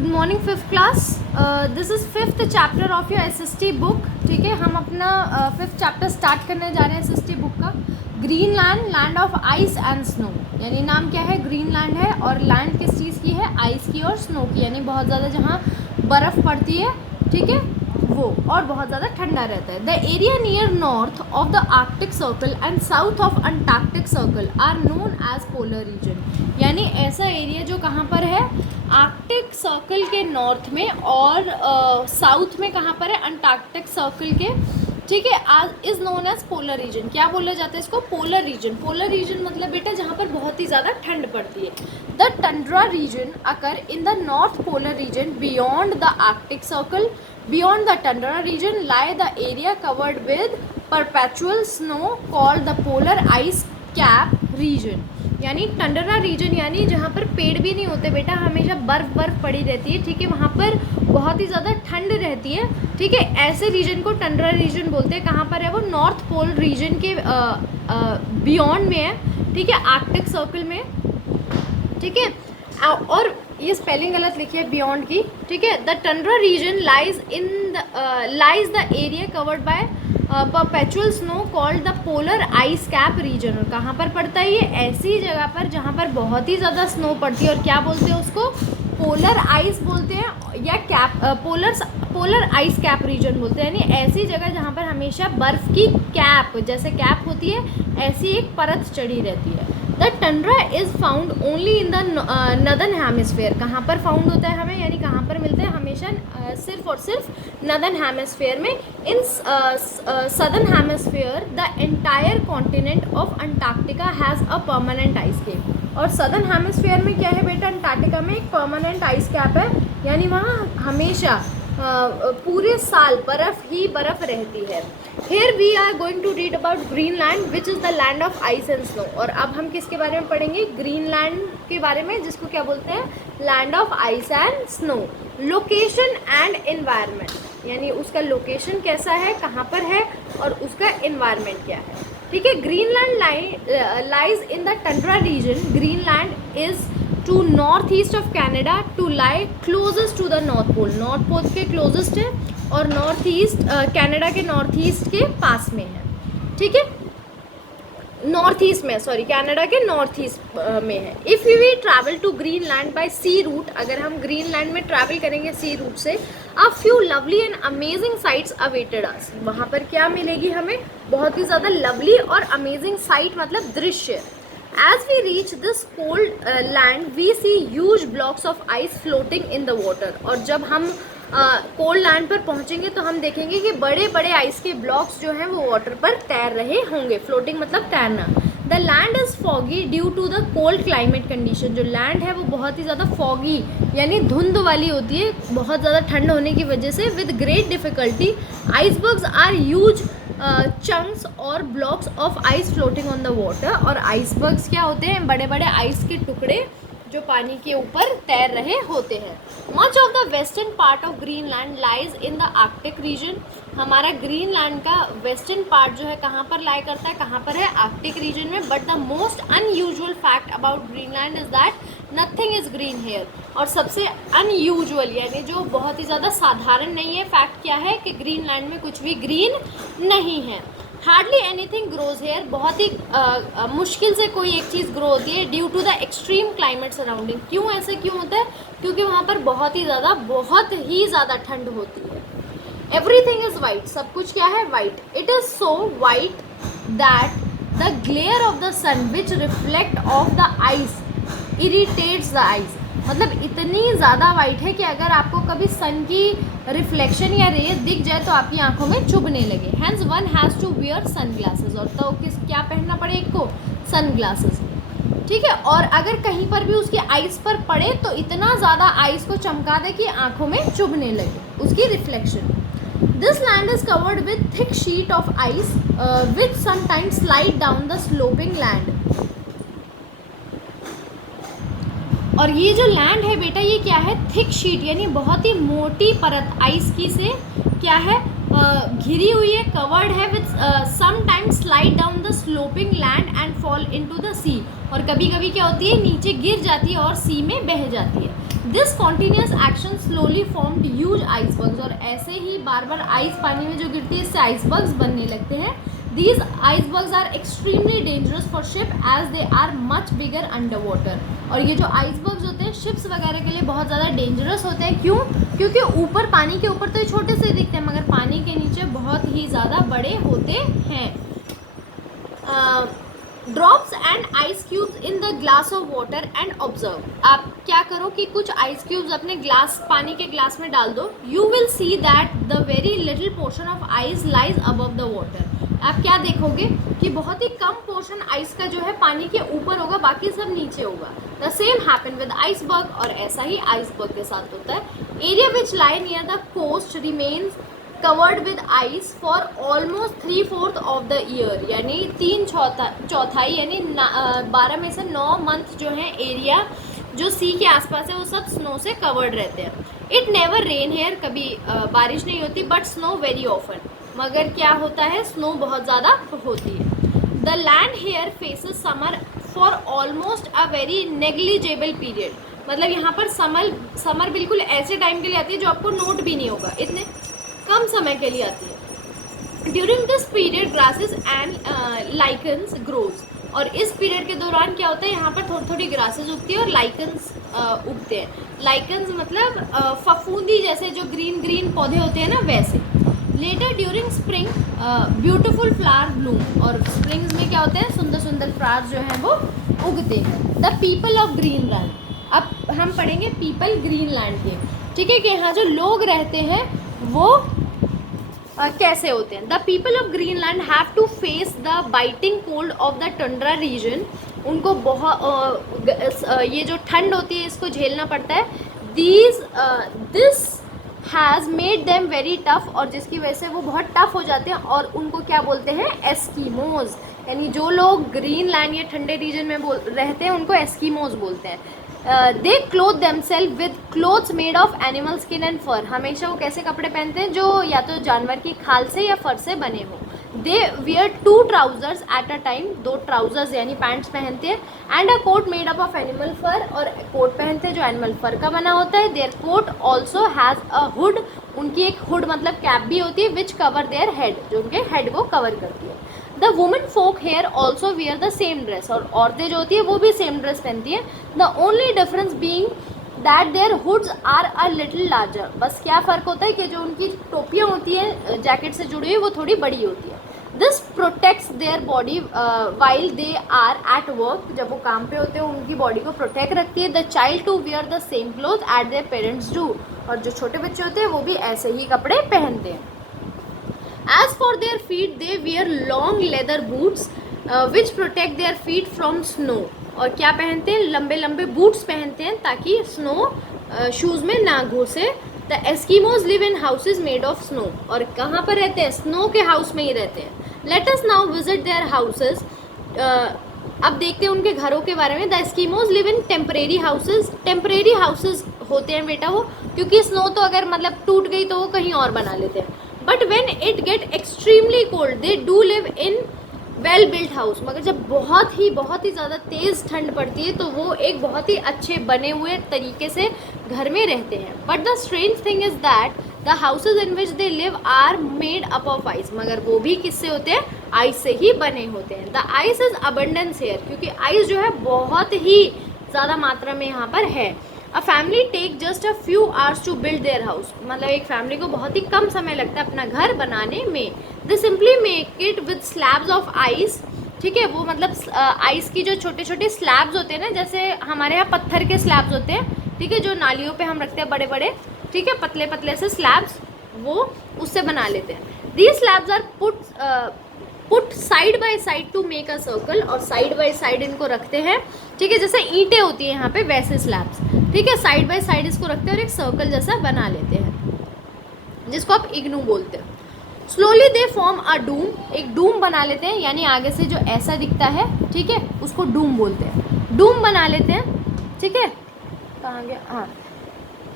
Good morning fifth class. This is fifth chapter of your SST book. ठीक है, हम अपना फिफ्थ चैप्टर स्टार्ट करने जा रहे हैं एसएसटी बुक का। Greenland, land of ice and snow, यानी नाम क्या है, ग्रीनलैंड है और लैंड किस चीज़ की है, आइस की और स्नो की, यानी बहुत ज़्यादा जहाँ बर्फ़ पड़ती है, ठीक है वो, और बहुत ज़्यादा ठंडा रहता है। The area near north of the Arctic circle and south of Antarctic circle are known as polar region, यानी ऐसा एरिया जो कहाँ पर है, आर्कटिक सर्कल के नॉर्थ में और साउथ में कहाँ पर है, अंटार्कटिक सर्कल के, ठीक है, आज is known as polar region. क्या बोला जाता है इसको, पोलर रीजन। पोलर रीजन मतलब बेटा जहाँ पर बहुत ही ज़्यादा ठंड पड़ती है। The tundra region occur in the north polar region beyond the Arctic circle. Beyond the tundra region lie the area covered with perpetual snow called the polar ice cap region. यानी टंड्रा रीजन यानी जहाँ पर पेड़ भी नहीं होते बेटा, हमेशा बर्फ़ पड़ी रहती है, ठीक है, वहाँ पर बहुत ही ज़्यादा ठंड रहती है, ठीक है, ऐसे रीजन को टंड्रा रीजन बोलते हैं। कहाँ पर है वो, नॉर्थ पोल रीजन के बियॉन्ड में है, ठीक है, आर्कटिक सर्कल में, ठीक है। और ये स्पेलिंग गलत लिखी है बियॉन्ड की, ठीक है। The tundra region lies the area covered by perpetual snow called the polar ice cap region. और कहाँ पर पड़ता है ये, ऐसी जगह पर जहाँ पर बहुत ही ज़्यादा स्नो पड़ती है, और क्या बोलते हैं उसको, पोलर आइस बोलते हैं, या cap polar ice cap region बोलते हैं, यानी ऐसी जगह जहाँ पर हमेशा बर्फ़ की कैप, जैसे कैप होती है, ऐसी एक परत चढ़ी रहती है। The Tundra is found only in the northern hemisphere. कहाँ पर फाउंड होता है हमें, यानी कहाँ पर मिलते हैं, हमेशा सिर्फ और सिर्फ नदर्न हेमिस्फेयर में। In southern hemisphere the entire continent of Antarctica has a permanent ice cap. और सदर्न हेमिस्फेयर में क्या है बेटा, अंटार्कटिका में एक परमानेंट आइस कैप है, यानी वहाँ हमेशा पूरे साल बर्फ़ ही बर्फ़ रहती है। Here we are going to read about Greenland, which is the land of ice and snow। और अब हम किसके बारे में पढ़ेंगे, ग्रीनलैंड के बारे में, जिसको क्या बोलते हैं, land of ice and snow. Location and environment, यानी उसका लोकेशन कैसा है, कहाँ पर है, और उसका एनवायरनमेंट क्या है, ठीक है। Greenland lies in the tundra region. Greenland is to north east of Canada to lie closest to the north pole. North pole के क्लोजेस्ट है और नॉर्थ ईस्ट कनाडा के नॉर्थ ईस्ट के पास में है, ठीक है, नॉर्थ ईस्ट में, सॉरी, कनाडा के नॉर्थ ईस्ट में है। If we travel to Greenland by sea route, अगर हम ग्रीनलैंड में ट्रैवल करेंगे सी रूट से, a few lovely and amazing sites awaited us. वहाँ पर क्या मिलेगी हमें, बहुत ही ज़्यादा लवली और अमेजिंग साइट मतलब दृश्य। As we reach this cold land, we see huge blocks of ice floating in the water। और जब हम कोल्ड लैंड पर पहुंचेंगे तो हम देखेंगे कि बड़े बड़े आइस के ब्लॉक्स जो हैं वो वाटर पर तैर रहे होंगे। फ्लोटिंग मतलब तैरना। The land is foggy due to the cold climate condition. जो लैंड है वो बहुत ही ज़्यादा फॉगी यानी धुंध वाली होती है, बहुत ज़्यादा ठंड होने की वजह से। With great difficulty icebergs are huge chunks और blocks of ice floating on the water. और आइसबर्ग्स क्या होते हैं, बड़े बड़े आइस के टुकड़े जो पानी के ऊपर तैर रहे होते हैं। Much of the western part of Greenland lies in the Arctic region. हमारा ग्रीनलैंड का वेस्टर्न पार्ट जो है कहाँ पर लाई करता है, कहाँ पर है, आर्कटिक रीजन में। But the most unusual fact about Greenland is that nothing is green here. और सबसे अनयूजुअल यानी जो बहुत ही ज़्यादा साधारण नहीं है फैक्ट क्या है, कि ग्रीनलैंड में कुछ भी ग्रीन नहीं है। हार्डली एनीथिंग ग्रोज हेयर, बहुत ही मुश्किल से कोई एक चीज़ ग्रो होती है। Due to the extreme climate surrounding. क्यों ऐसे क्यों होता है, क्योंकि वहाँ पर बहुत ही ज़्यादा ठंड होती है। एवरीथिंग इज़ वाइट, सब कुछ क्या है, white. It is so white that the glare of the sun which reflect off the ice irritates the ice. मतलब इतनी ज़्यादा वाइट है कि अगर आपको कभी सन की रिफ्लेक्शन या रेज दिख जाए तो आपकी आंखों में चुभने लगे। Hence one has to wear sunglasses. और तो क्या पहनना पड़े एक को, सन ग्लासेस, ठीक है। और अगर कहीं पर भी उसकी आइस पर पड़े तो इतना ज़्यादा आइस को चमका दे कि आंखों में चुभने लगे उसकी reflection. This land is covered with thick sheet of ice which sometimes slide down the sloping land. और ये जो लैंड है बेटा, ये क्या है, थिक शीट यानी बहुत ही मोटी परत आइस की से क्या है, घिरी हुई है, कवर्ड है with sometimes slide down the sloping land and fall into the sea. और कभी कभी क्या होती है, नीचे गिर जाती है और सी में बह जाती है। This continuous action slowly formed huge icebergs, और ऐसे ही बार बार आइस पानी में जो गिरती है इससे आइसबर्ग्स बनने लगते हैं. These icebergs are extremely dangerous for ship as they are much bigger underwater. और ये जो आइसबर्ग्स होते हैं शिप्स वगैरह के लिए बहुत ज़्यादा डेंजरस होते हैं. क्यों? क्योंकि ऊपर पानी के ऊपर तो ये छोटे से दिखते हैं मगर पानी के नीचे बहुत ही ज़्यादा बड़े होते हैं. Drops and ice cubes in the glass of water and observe. आप क्या करो कि कुछ आइस क्यूब्स अपने ग्लास पानी के ग्लास में डाल दो. You will see that the very little portion of ice lies above the water. आप क्या देखोगे कि बहुत ही कम पोर्शन आइस का जो है पानी के ऊपर होगा, बाकी सब नीचे होगा. The same happen with iceberg, और ऐसा ही आइसबर्ग के साथ होता है. Area which lie near the coast remains covered with ice for almost 3/4 of the year. यानी 3/4 यानी 12 में से 9 मंथ जो है एरिया जो सी के आसपास है वो सब स्नो से कवर्ड रहते हैं. इट नेवर रेन हेयर, कभी बारिश नहीं होती, बट स्नो वेरी ऑफन. मगर क्या होता है, स्नो बहुत ज़्यादा होती है. The land here faces summer for almost a very negligible period. मतलब यहाँ पर समर बिल्कुल ऐसे टाइम के लिए आती है जो आपको नोट भी नहीं होगा, इतने कम समय के लिए आती है. During this period grasses and lichens grows. और इस पीरियड के दौरान क्या होता है, यहाँ पर थोड़ी थोड़ी ग्रासेस उगती है और लाइकन्स उगते हैं. लाइकन्स मतलब फफूंदी जैसे जो ग्रीन ग्रीन पौधे होते हैं ना, वैसे. Letter during spring beautiful flower Bloom. और स्प्रिंग्स में क्या होते हैं, सुंदर सुंदर फ्लावर्स जो हैं वो उगते हैं. The people of Greenland. अब हम पढ़ेंगे पीपल ग्रीनलैंड के. ठीक है, कि यहाँ जो लोग रहते हैं वो कैसे होते हैं. The people of Greenland have to face the biting cold of the tundra region. उनको बहुत ये जो ठंड होती है इसको झेलना पड़ता है. This has made them very tough. और जिसकी वजह से वो बहुत टफ हो जाते हैं और उनको क्या बोलते हैं, एस्कीमोज. यानी जो लोग ग्रीनलैंड या ठंडे रीजन में रहते हैं उनको एस्कीमोज बोलते हैं. They clothe themselves with clothes made of animal skin and fur. हमेशा वो कैसे कपड़े पहनते हैं, जो या तो जानवर की खाल से या फर से बने हों. They wear 2 trousers at a time. 2 trousers यानी पैंट्स पहनते हैं. And a coat made up of animal fur. और कोट पहनते हैं जो एनिमल फर का बना होता है. Their coat also has a hood. उनकी एक हुड मतलब कैप भी होती है, विच कवर देयर हेड, जो उनके हेड को कवर करती है. The women folk here also wear the same dress. और औरतें जो होती है वो भी सेम ड्रेस पहनती हैं. The only difference being that their hoods are a little larger. बस क्या फ़र्क होता है कि जो उनकी टोपियाँ होती हैं जैकेट से जुड़ी हुई वो थोड़ी बड़ी होती है. This protects their body while they are at work. जब वो काम पे होते हैं उनकी बॉडी को प्रोटेक्ट रखती है. The child to wear the same cloth at their parents do. और जो छोटे बच्चे होते हैं वो भी ऐसे ही कपड़े पहनते हैं. As for their feet, they wear long leather boots which protect their feet from snow. और क्या पहनते हैं, लंबे लंबे बूट्स पहनते हैं ताकि स्नो शूज़ में ना घुसे. The Eskimos live in houses made of snow. और कहाँ पर रहते हैं, स्नो के हाउस में ही रहते हैं. Let us now visit their houses. अब देखते हैं उनके घरों के बारे में. The Eskimos live in temporary houses. Temporary houses होते हैं बेटा वो, क्योंकि स्नो तो अगर मतलब टूट गई तो वो कहीं और बना लेते हैं. But when it get extremely cold they do live in well built house. मगर जब बहुत ही ज़्यादा तेज़ ठंड पड़ती है तो वो एक बहुत ही अच्छे बने हुए तरीके से घर में रहते हैं. But the strange thing is that the houses in which they live are made up of ice. मगर वो भी किससे होते हैं, आइस से ही बने होते हैं. The ice is abundance here. क्योंकि आइस जो है बहुत ही ज़्यादा मात्रा में यहाँ पर है. A family take just a few hours to build their house. मतलब एक फैमिली को बहुत ही कम समय लगता है अपना घर बनाने में. दे simply make it with slabs of ice. ठीक है, वो मतलब आइस की जो छोटे छोटे स्लैब्स होते हैं ना, जैसे हमारे यहाँ पत्थर के स्लैब्स होते हैं, ठीक है, जो नालियों पे हम रखते हैं बड़े बड़े, ठीक है, पतले पतले से स्लैब्स, वो उससे बना लेते हैं. These slabs are put side by side to make a circle. और साइड बाय साइड इनको रखते हैं, ठीक है, जैसे ईंटें होती हैं यहाँ पे वैसे स्लैब्स, ठीक है, साइड बाय साइड इसको रखते हैं और एक सर्कल जैसा बना लेते हैं जिसको आप इग्नू बोलते हैं. Slowly they form a Doom. एक डूम बना लेते हैं, यानी आगे से जो ऐसा दिखता है, ठीक है, उसको डूम बोलते हैं. डूम बना लेते हैं, ठीक है, कहाँ गया, हाँ.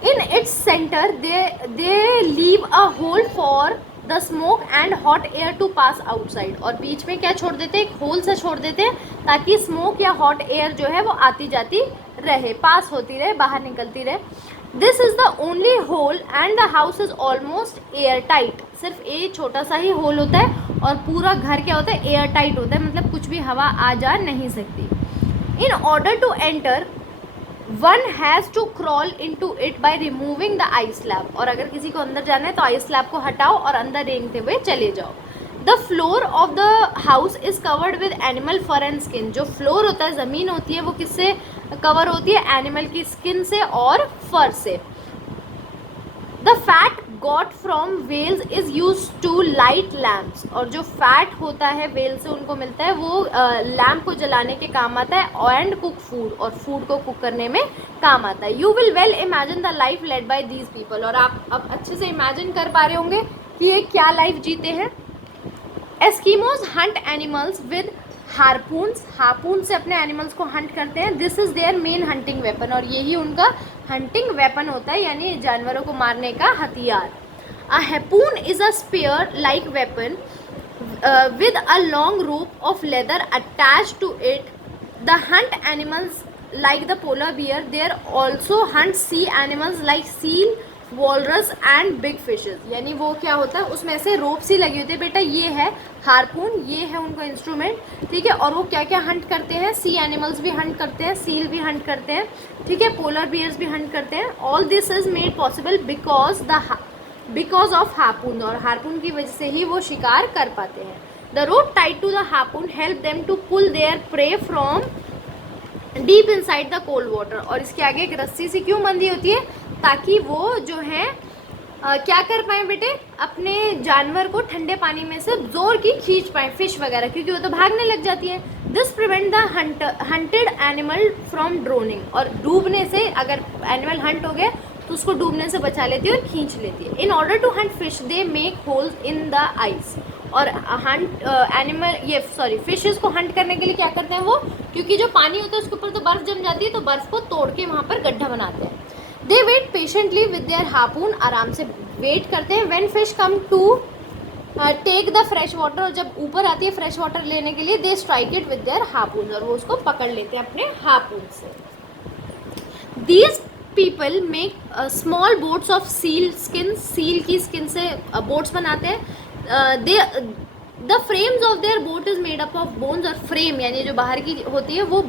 In its centre they leave a hole for the smoke and hot air to pass outside. और बीच में क्या छोड़ देते हैं, एक होल से छोड़ देते हैं ताकि स्मोक या हॉट एयर जो है वो आती जाती रहे, पास होती रहे, बाहर निकलती रहे. This is the only hole and the house is almost air tight. सिर्फ एक छोटा सा ही होल होता है और पूरा घर क्या होता है, एयर टाइट होता है, मतलब कुछ भी हवा आ जा नहीं सकती। In order to enter one has to crawl in to it by removing the ice slab. और अगर किसी को अंदर जाना है तो आइस स्लैब को हटाओ और अंदर रेंगते हुए चले जाओ। The floor of the house is covered with animal fur and skin. जो फ्लोर होता है, ज़मीन होती है, वो किससे कवर होती है, एनिमल की स्किन से और फर से। The fat got from whales is use to light lamps. और जो फैट होता है वेल से उनको मिलता है, वो लैम्प को जलाने के काम आता है, एंड कुक फूड, और फूड को कुक करने में काम आता है। You will well imagine the life led by these people. और आप अब अच्छे से इमेजिन कर पा रहे होंगे कि ये क्या लाइफ जीते हैं। Eskimos hunt animals with harpoons. Harpoon से अपने एनिमल्स को हंट करते हैं। This is their main hunting weapon. और यही उनका हंटिंग वेपन होता है, यानी जानवरों को मारने का हथियार। A harpoon is a spear like weapon with a long rope of leather attached to it. The hunt animals like the polar bear. They also hunt sea animals like seal, walrus and big fishes. यानी वो क्या होता है, उसमें से रोप सी लगी होती है। बेटा ये है हारपून, ये है उनका इंस्ट्रूमेंट, ठीक है। और वो क्या क्या हंट करते हैं, सी एनिमल्स भी हंट करते हैं, सील भी हंट करते हैं, ठीक है, पोलर बियर्स भी हंट करते हैं। All this is made possible because of हारपून। और हारपून की वजह से ही वो शिकार कर पाते हैं। The rope tied to the harpoon help them to pull their prey from deep inside the cold water. और इसके आगे एक रस्सी सी क्यों बंधी होती है, ताकि वो जो है क्या कर पाए बेटे, अपने जानवर को ठंडे पानी में से जोर की खींच पाए, फिश वगैरह, क्योंकि वो तो भागने लग जाती है। This prevent the hunted animal from drowning. और डूबने से, अगर एनिमल हंट हो गए तो उसको डूबने से बचा लेती है और खींच लेती है। In order to hunt fish they make holes in the ice. और फिशेस को हंट करने के लिए क्या करते हैं वो, क्योंकि जो पानी होता है उसके ऊपर तो बर्फ़ जम जाती है, तो बर्फ़ को तोड़ के वहाँ पर गड्ढा बनाते हैं। They wait patiently with their harpoon. आराम से वेट करते हैं। When fish come to take the fresh water. और जब ऊपर आती है फ्रेश वाटर लेने के लिए, they strike it with their harpoon. और वो उसको पकड़ लेते हैं अपने हार्पून से। These people make small boats of seal skin. Seal की स्किन से बोट्स बनाते हैं। They the frames of their boat is made up of bones. और फ्रेम यानी जो बाहर की होती है वो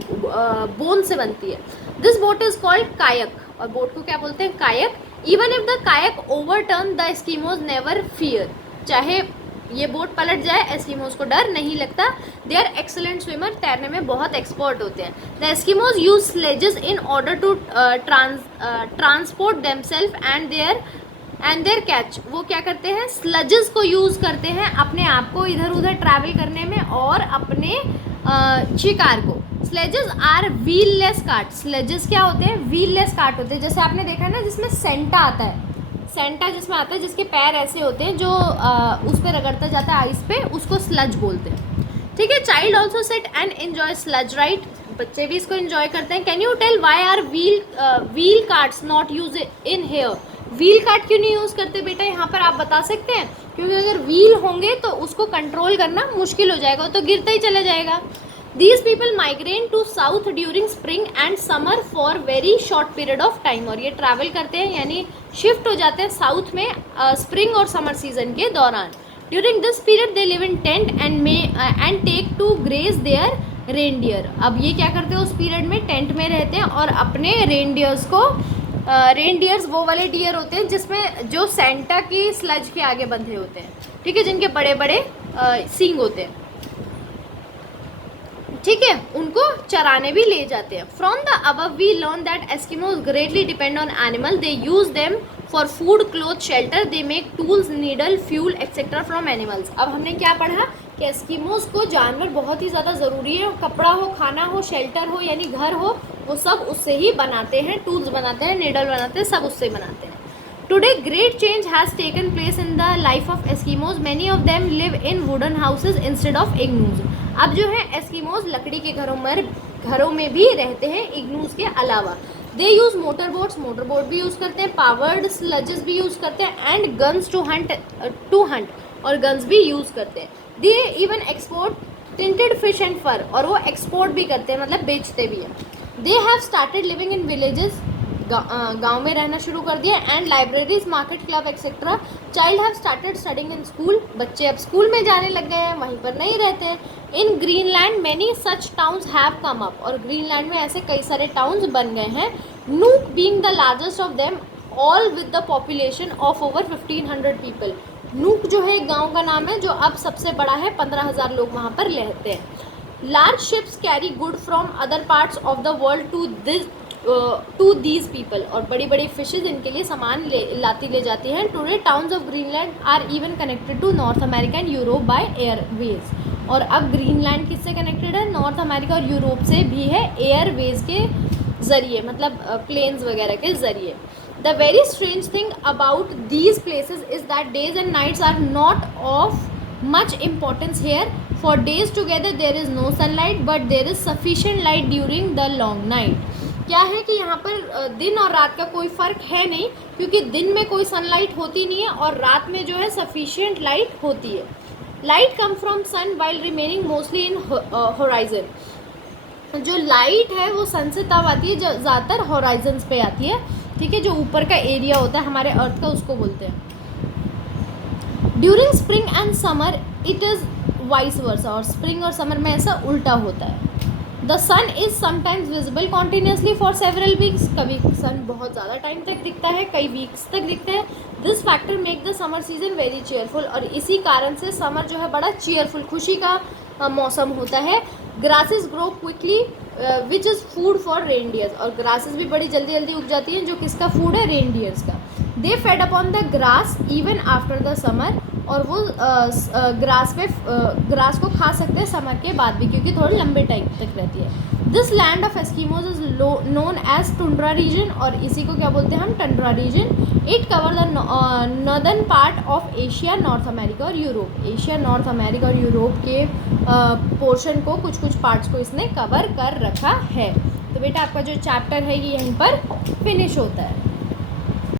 बोन से बनती है। This boat is called kayak. और बोट को क्या बोलते हैं, kayak. Even if the kayak overturn the Eskimos never fear. चाहे ये बोट पलट जाए, एस्कीमोज को डर नहीं लगता। They are excellent swimmer. तैरने में बहुत एक्सपर्ट होते हैं। The Eskimos use sledges in order to transport themselves and their catch. वो क्या करते हैं, स्लजेस को यूज़ करते हैं अपने आप को इधर उधर ट्रैवल करने में और अपने शिकार को। Sledges are wheelless cart. Sledges क्या होते हैं, व्हीललेस कार्ट होते हैं। जैसे आपने देखा है ना, जिसमें सेंटा आता है, सेंटा जिसमें आता है, जिसके पैर ऐसे होते हैं, जो उस पर रगड़ता जाता है आइस पे, उसको स्लज बोलते हैं, ठीक है। Child also sit and enjoy sledge ride. बच्चे भी इसको एंजॉय करते हैं। Can you tell why are wheel carts not use in here. Wheel cart क्यों नहीं यूज़ करते बेटा यहाँ पर, आप बता सकते हैं। क्योंकि अगर व्हील होंगे तो उसको कंट्रोल करना मुश्किल हो जाएगा, तो गिरता ही चला जाएगा। These people migrate to south during spring and summer for very short period of time। और ये ट्रैवल करते हैं, यानी शिफ्ट हो जाते हैं साउथ में स्प्रिंग और समर सीजन के दौरान। During this period they live in tent and take to graze their reindeer. अब ये क्या करते हैं, उस पीरियड में टेंट में रहते हैं और अपने रेनडियर्स को, रेनडियर्स वो वाले डियर होते हैं जिसमें जो सेंटा की स्लज के आगे बंधे होते हैं, ठीक है, जिनके बड़े बड़े सींग होते हैं, ठीक है, उनको चराने भी ले जाते हैं। From the above we learn that Eskimos greatly depend on animal. They use them for food, cloth, shelter. They make tools, needle, fuel etcetera from animals. अब हमने क्या पढ़ा कि एस्किमोज को जानवर बहुत ही ज़्यादा ज़रूरी है। कपड़ा हो, खाना हो, शेल्टर हो, यानी घर हो, वो सब उससे ही बनाते हैं। टूल्स बनाते हैं, नीडल बनाते हैं, सब उससे बनाते हैं। Today, great change has taken place in the life of Eskimos. Many of them live in wooden houses instead of igloos. अब जो है एस्कीमोज लकड़ी के घरों में भी रहते हैं, इग्नूज के अलावा। दे यूज़ मोटर बोट भी यूज़ करते हैं, पावर्ड स्लजेस भी यूज़ करते हैं, एंड गन्स टू हंट और गन्स भी यूज़ करते हैं। They even export tinted fish and fur. और वो एक्सपोर्ट भी करते हैं, मतलब बेचते भी हैं। They have started living in villages गांव में रहना शुरू कर दिया। And libraries, market, club etcetera. Child have started studying in school, बच्चे अब स्कूल में जाने लग गए हैं, वहीं पर नहीं रहते हैं। In Greenland many such towns have come up, और ग्रीनलैंड में ऐसे कई सारे टाउन्स बन गए हैं। Nuuk being the largest of them, all with the population of over 1500 people. Nuuk जो है एक गाँव का नाम है जो अब सबसे बड़ा है, 15,000 लोग वहाँ पर रहते हैं। Large ships carry good from other parts of the world to these people, और बड़ी बड़ी फिशेज इनके लिए सामान ले जाती हैं। Today towns of Greenland are even connected to North America and Europe by airways, और अब ग्रीनलैंड किससे कनेक्टेड है? नॉर्थ अमेरिका और यूरोप से भी है, एयरवेज के ज़रिए, मतलब प्लेन्स वगैरह के ज़रिए। The very strange thing about these places is that days and nights are not of much importance here. For days together there is no sunlight, but there is sufficient light during the long night. क्या है कि यहाँ पर दिन और रात का कोई फ़र्क है नहीं, क्योंकि दिन में कोई सनलाइट होती नहीं है और रात में जो है सफिशिएंट लाइट होती है। Light come from sun while remaining mostly in horizon, जो लाइट है वो सन से तब आती है जो ज़्यादातर होराइजन्स पे आती है, ठीक है, जो ऊपर का एरिया होता है हमारे अर्थ का, उसको बोलते हैं। During spring and summer it is vice versa, और स्प्रिंग और समर में ऐसा उल्टा होता है। The sun is sometimes visible continuously for several weeks, कभी सन बहुत ज़्यादा टाइम तक दिखता है, कई वीक्स तक दिखता है। This factor make the summer season very cheerful, और इसी कारण से समर जो है बड़ा चेयरफुल, खुशी का मौसम होता है। Grasses grow quickly which is food for reindeers, और ग्रासेस भी बड़ी जल्दी जल्दी उग जाती हैं, जो किसका फूड है? रेनडियर्स का। They fed upon the grass even after the summer, और वो ग्रास को खा सकते हैं समर के बाद भी, क्योंकि थोड़ी लंबे टाइम तक रहती है। This land of Eskimos is known as tundra region, और इसी को क्या बोलते हैं हम? Tundra region. It cover the northern part of Asia, North America और यूरोप। एशिया, नॉर्थ अमेरिका और यूरोप के पोर्शन को, कुछ कुछ पार्ट्स को इसने कवर कर रखा है। तो बेटा आपका जो चैप्टर है ये यहीं पर फिनिश होता है।